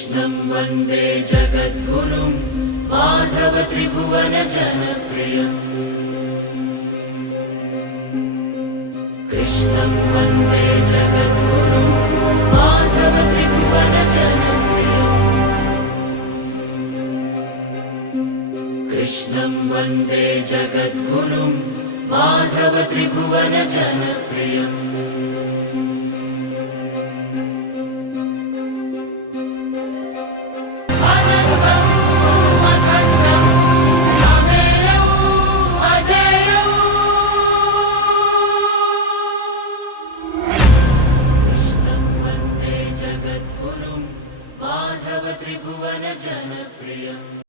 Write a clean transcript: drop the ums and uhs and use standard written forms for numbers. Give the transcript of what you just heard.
कृष्णं वन्दे जगद्गुरुं माधव त्रिभुवन जनप्रियम् कृष्णं वन्दे जगद्गुरुं माधव त्रिभुवन जनप्रियम् कृष्णं वन्दे जगद्गुरुं माधव त्रिभुवन जनप्रियम्